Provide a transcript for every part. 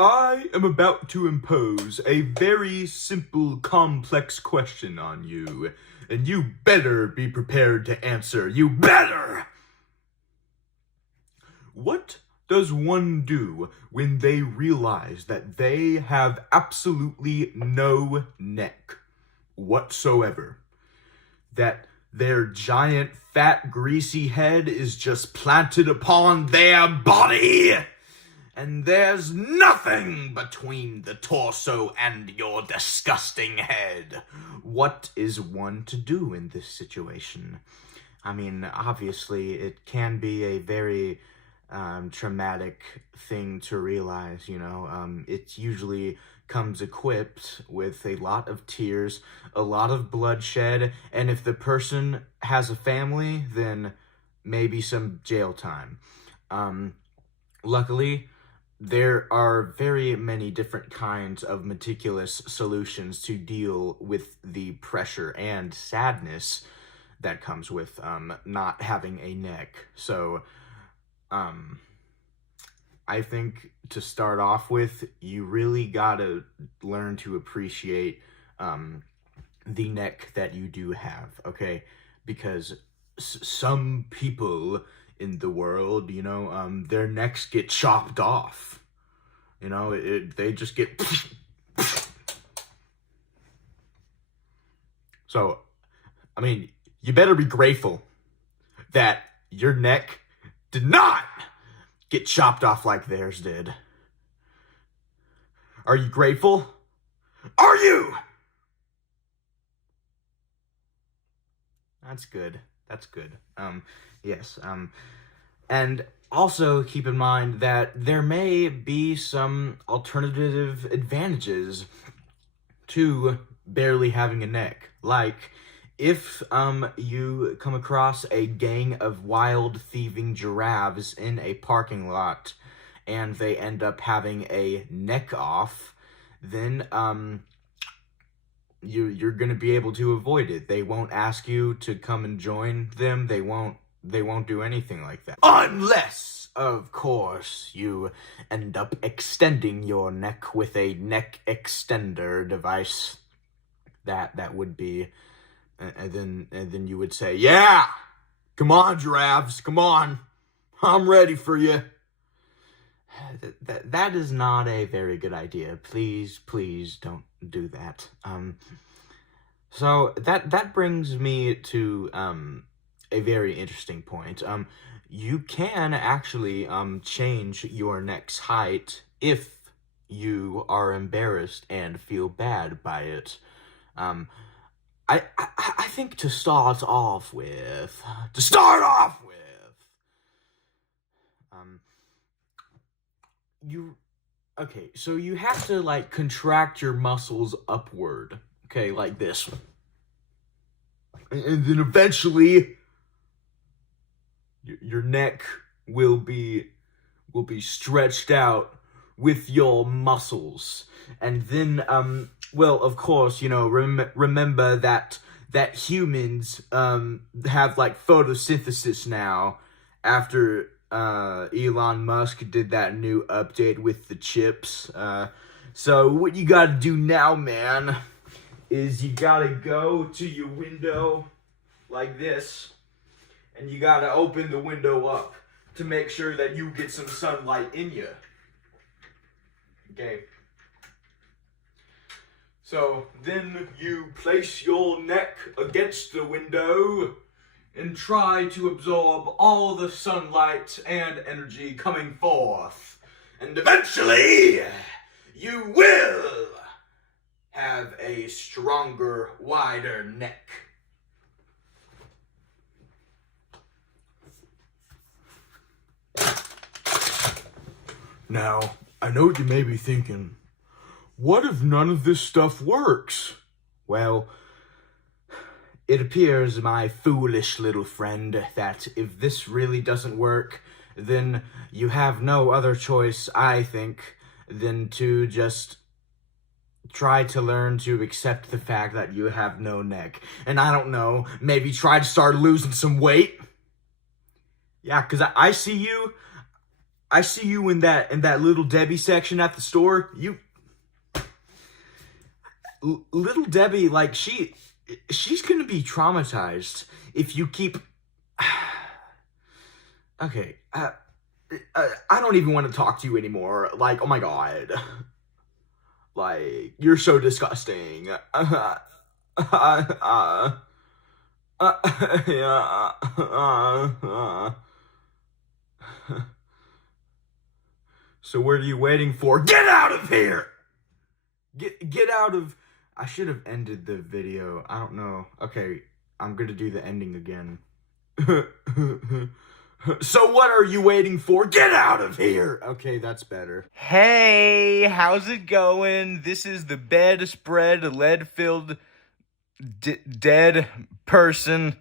I am about to impose a very simple, complex question on you, and you better be prepared to answer. You better! What does one do when they realize that they have absolutely no neck whatsoever? That their giant, fat, greasy head is just planted upon their body, and there's nothing between the torso and your disgusting head. What is one to do in this situation? I mean, obviously, it can be a very traumatic thing to realize, it usually comes equipped with a lot of tears, a lot of bloodshed, and if the person has a family, then maybe some jail time. Luckily, there are very many different kinds of meticulous solutions to deal with the pressure and sadness that comes with not having a neck. So, I think to start off with, you really gotta learn to appreciate the neck that you do have, okay? Because some people in the world, their necks get chopped off. They just get... So, I mean, you better be grateful that your neck did not get chopped off like theirs did. Are you grateful? Are you? That's good. That's good. Yes. And also keep in mind that there may be some alternative advantages to barely having a neck. Like, if you come across a gang of wild thieving giraffes in a parking lot and they end up having a neck off, then you're gonna be able to avoid it. They won't ask you to come and join them. They won't do anything like that. Unless, of course, you end up extending your neck with a neck extender device. That would be... And then you would say, yeah, come on, giraffes, come on, I'm ready for you. That is not a very good idea. Please don't do that. So that brings me to a very interesting point. You can actually change your neck's height if you are embarrassed and feel bad by it. I think to start off with, so you have to, like, contract your muscles upward, okay, like this. And then eventually, your neck will be stretched out with your muscles. And then, well, of course, remember that humans have, like, photosynthesis now after Elon Musk did that new update with the chips. So what you gotta do now, man, is you gotta go to your window like this, and you gotta open the window up to make sure that you get some sunlight in you. Okay. So then you place your neck against the window and try to absorb all the sunlight and energy coming forth. And eventually, you will have a stronger, wider neck. Now, I know what you may be thinking. What if none of this stuff works? Well, it appears, my foolish little friend, that if this really doesn't work, then you have no other choice, I think, than to just try to learn to accept the fact that you have no neck. And I don't know, maybe try to start losing some weight? Yeah, because I see you, I see you in that Little Debbie section at the store. Little Debbie, like she's gonna be traumatized if you keep. Okay, I don't even want to talk to you anymore. Like, oh my god, like you're so disgusting. Yeah. So what are you waiting for? Get out of here! Get out of. I should have ended the video. I don't know. Okay, I'm gonna do the ending again. So what are you waiting for? Get out of here! Okay, that's better. Hey, how's it going? This is the bedspread lead-filled dead person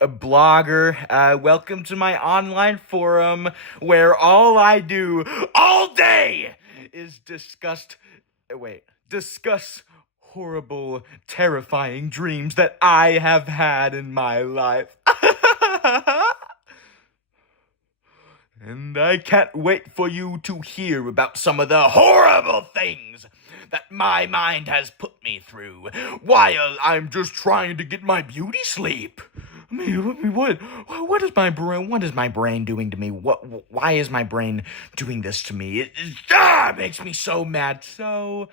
blogger. Welcome to my online forum where all I do all day is discuss horrible, terrifying dreams that I have had in my life. And I can't wait for you to hear about some of the horrible things that my mind has put me through while I'm just trying to get my beauty sleep. I mean, what is my brain doing to me? Why is my brain doing this to me? It makes me so mad. So,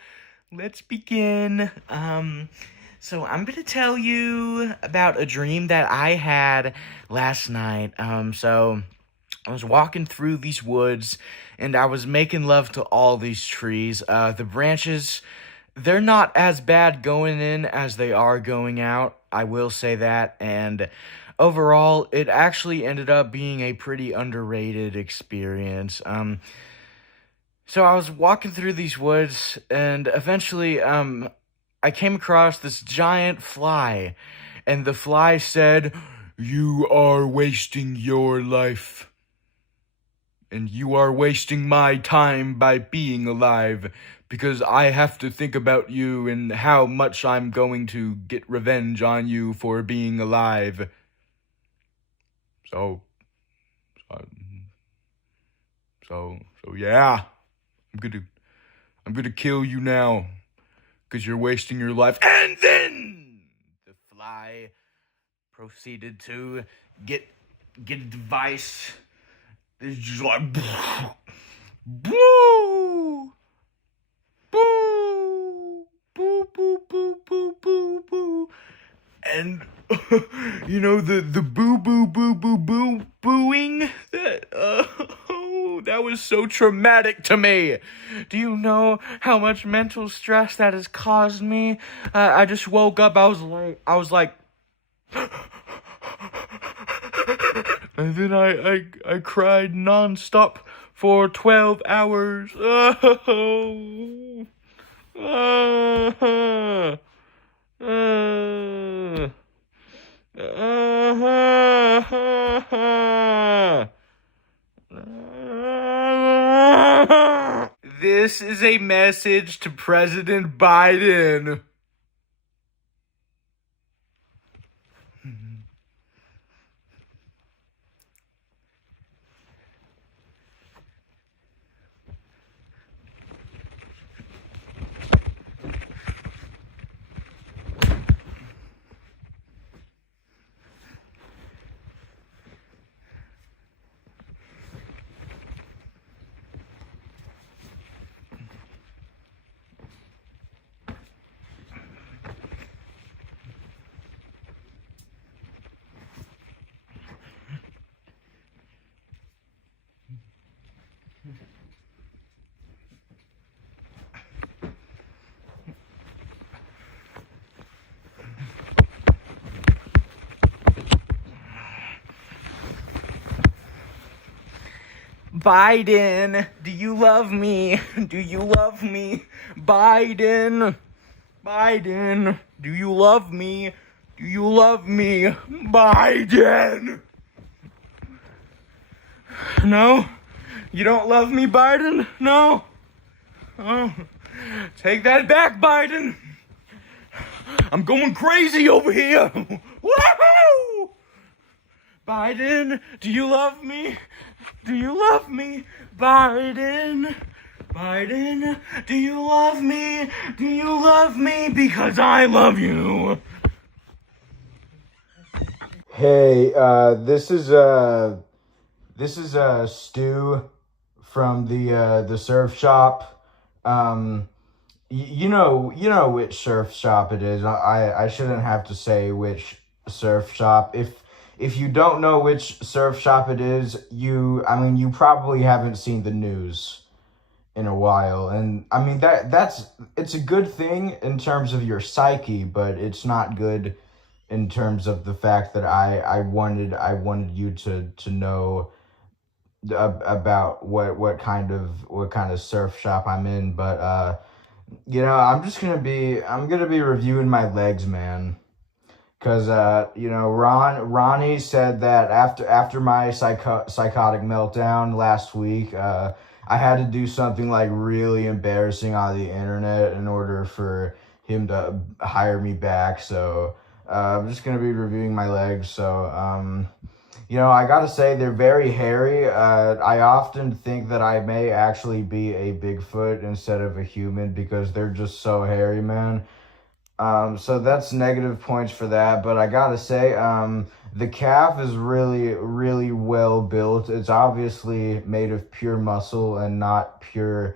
let's begin. So I'm gonna tell you about a dream that I had last night. So I was walking through these woods, and I was making love to all these trees. The branches, they're not as bad going in as they are going out, I will say that, and overall, it actually ended up being a pretty underrated experience. So I was walking through these woods, and eventually, I came across this giant fly, and the fly said, "You are wasting your life. And you are wasting my time by being alive, because I have to think about you and how much I'm going to get revenge on you for being alive. So yeah, I'm gonna kill you now, because you're wasting your life." And then the fly proceeded to get a device. It's just like, boo, boo, boo, boo, boo, boo, boo, boo. And, you know, the boo, boo, boo, boo, boo, booing, that was so traumatic to me. Do you know how much mental stress that has caused me? I just woke up, I was like, and then I cried nonstop for 12 hours. This is a message to President Biden. Biden, do you love me? Do you love me? Biden, do you love me? Do you love me? Biden! No? You don't love me, Biden? No? Oh, take that back, Biden! I'm going crazy over here! Woohoo! Biden, do you love me? Do you love me? Biden, Biden, do you love me? Do you love me? Because I love you. Hey, this is Stu from the surf shop. You know which surf shop it is. I shouldn't have to say which surf shop. If you don't know which surf shop it is, you probably haven't seen the news in a while. And I mean it's a good thing in terms of your psyche, but it's not good in terms of the fact that I wanted you to know about what kind of surf shop I'm in. But I'm gonna be reviewing my legs, man. Cause Ronnie said that after my psychotic meltdown last week, I had to do something like really embarrassing on the internet in order for him to hire me back. So I'm just gonna be reviewing my legs. So I gotta say they're very hairy. I often think that I may actually be a Bigfoot instead of a human because they're just so hairy, man. So that's negative points for that. But I gotta say, the calf is really, really well built. It's obviously made of pure muscle and not pure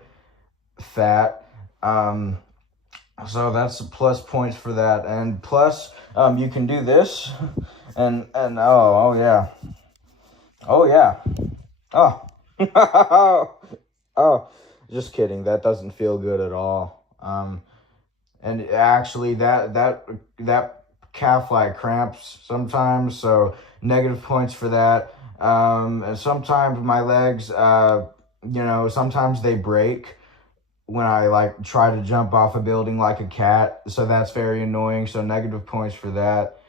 fat. So that's plus points for that. And plus, you can do this, and oh yeah, oh oh, just kidding. That doesn't feel good at all. And actually, that calf like cramps sometimes, so negative points for that. And sometimes my legs, sometimes they break when I like try to jump off a building like a cat, so that's very annoying. So negative points for that.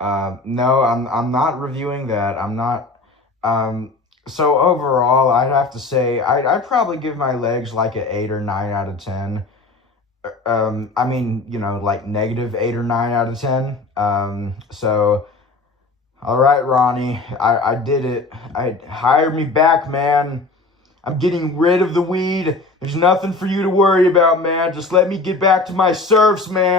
No, I'm not reviewing that. I'm not. So overall, I'd have to say I'd probably give my legs like an 8 or 9 out of 10. Like negative 8 or 9 out of 10. So, all right, Ronnie, I did it. Hire me back, man. I'm getting rid of the weed. There's nothing for you to worry about, man. Just let me get back to my surfs, man.